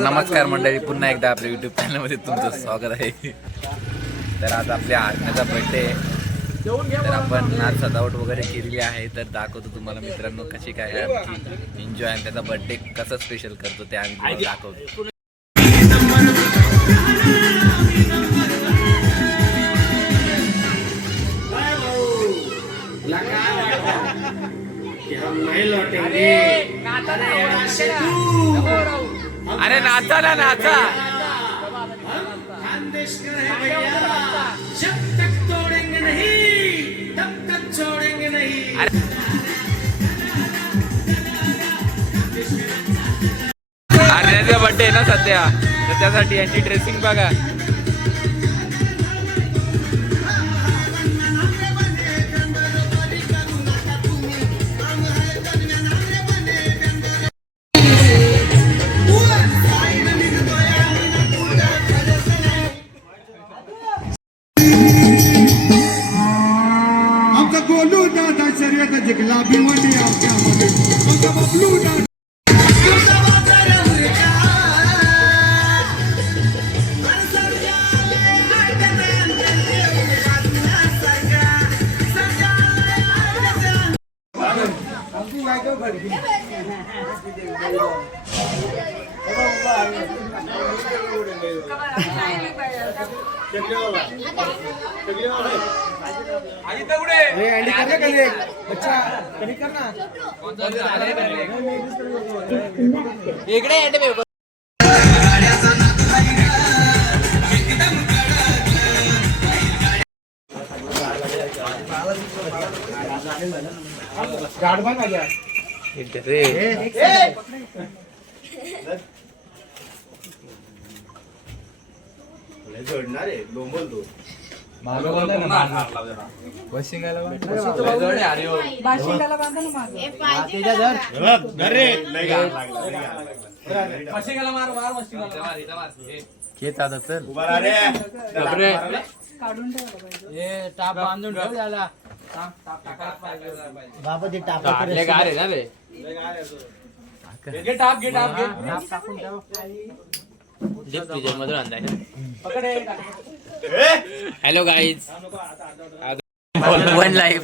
नमस्कार मंडळी, पुन्हा एकदा आपल्या युट्यूब चॅनलमध्ये तुमचं स्वागत आहे. तर आज आपल्या आत्म्याचा बर्थडे, तर आपण आज सजावट वगैरे केलेली आहे. तर दाखवतो तुम्हाला मित्रांनो कशी काय आमची एन्जॉय आणि त्याचा बर्थडे कसं स्पेशल करतो ते आम्ही तुम्हाला दाखवतो. अरे नाचा ना नाचा. अरे बर्थडे आहे ना सध्या, तर त्यासाठी यांची ड्रेसिंग बघा. बोलू दादा शर्यत जिंकला भीमटे आपल्यामध्ये मग बबलू दादा जोडणार आहे लोंबल तो टाप बांधून ठेव त्याला. Hello guys, one life.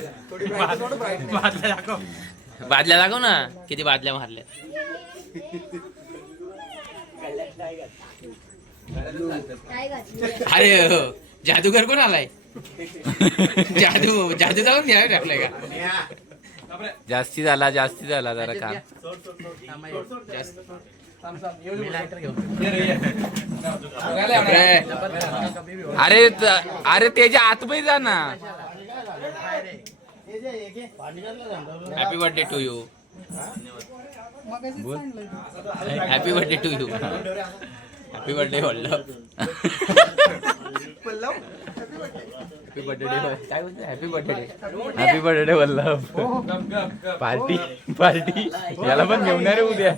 बादल्या दाखव ना, किती बादल्या मारल्या. अरे जादूगर कोण आलाय? जादू जाऊन घ्यावे टाकलंय का? जास्ती झाला जरा काम. अरे त्याच्या आतमध्ये जा ना. Happy birthday to you. Happy birthday to you. Happy birthday Vallabh. Happy birthday काय बोलतो? Happy birthday Vallabh. पार्टी याला पण घेऊन रे उद्या.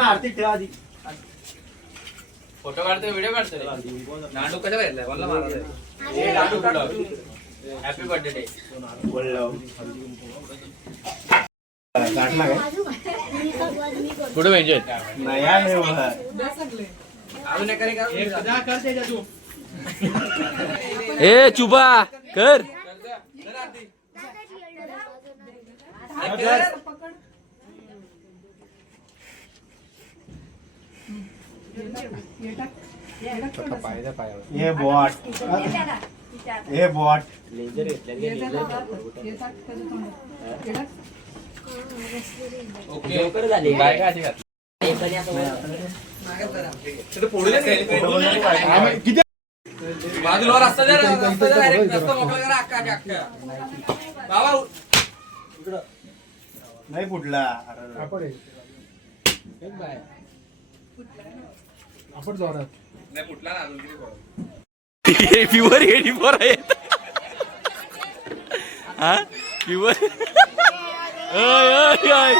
आर्थिक ठेवा आधी. फोटो काढतोय, व्हिडिओ काढतोय. नांडू कशा पाहिजे? Happy birthday. कुठे पाहिजे? ए चुबा कर. ये बॉट बाजूला रस्ता नाही फुटला. आपण जोरात नाही फुटला ना अजून. प्युअर 84 आहेत. हा किंवा ओय ओय ओय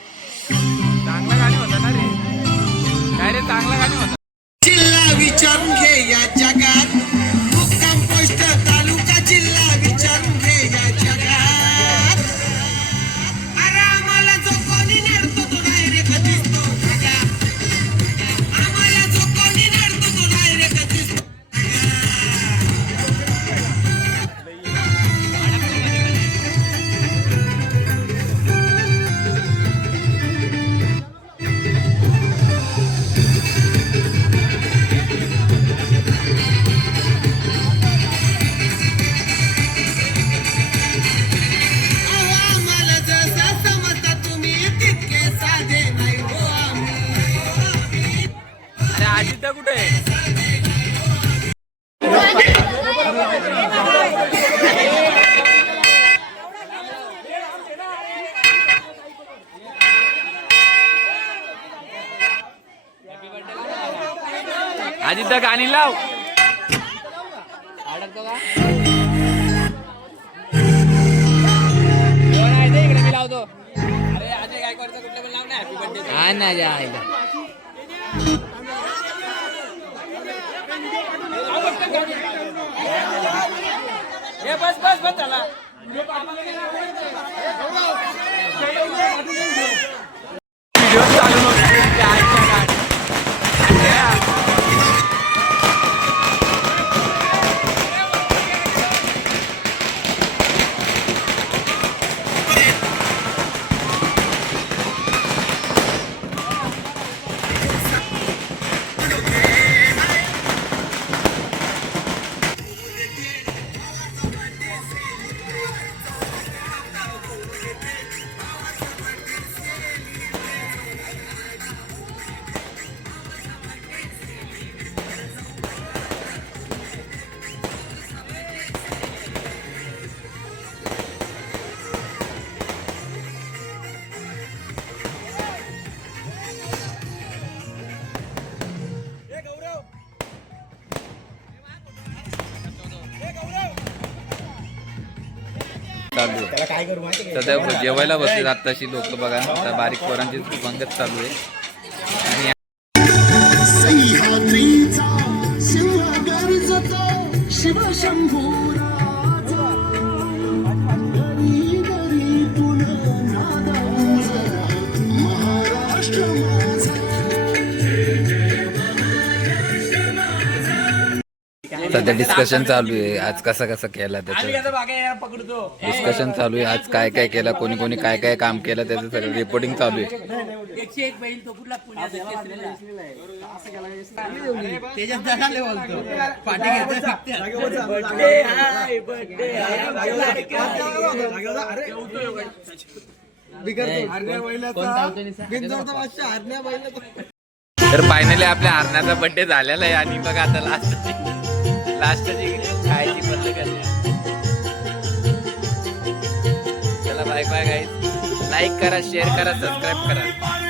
चांगला गाणी होता ना रे काय रे चांगला गाणी होता जिल्हा विचारून घे या जगात मुक्काम पोस्ट तालुका जिल्हा विचारून घे या जगात अरे आम्हाला जो कोणी नडतो तो डायरेक्ट दिसतो बघा आम्हाला जो कोणी नडतो तो डायरेक्ट दिसतो आम्हाला जसा समजता तुम्ही तितके साधे नाही हो आम्ही अरे आदित्य कुठे आहे आदित्य गाणी लाव हा ना जा बस बस बस झाला व्हिडिओ चालू चालू आहे. सध्या जेवायला बसले आत्ताशी लोक बघा आता बारीक पोरांची पंगत चालू आहे आणि सह्याद्रीचा शिव गरजतो शिवशंभूराजा घरी घरीतून नादांचा महाराष्ट्र माझा सध्या डिस्कशन चालू आहे आज कसा कसा केला त्याचं पकडतो डिस्कशन चालू आहे आज काय काय केलं कोणी कोणी काय काय काम केलं त्याचं सगळं रिपोर्टिंग चालू आहे 101 बैल तो कुठला पुण्याचा त्याच्यात जगाले बोलतो पाठी तर फायनली आपल्या हरण्याचा बर्थडे झालेला आहे आणि बघा आता लास्टची खायची बंद करते चला बाय बाय गाईज लाईक करा शेअर करा सबस्क्राईब करा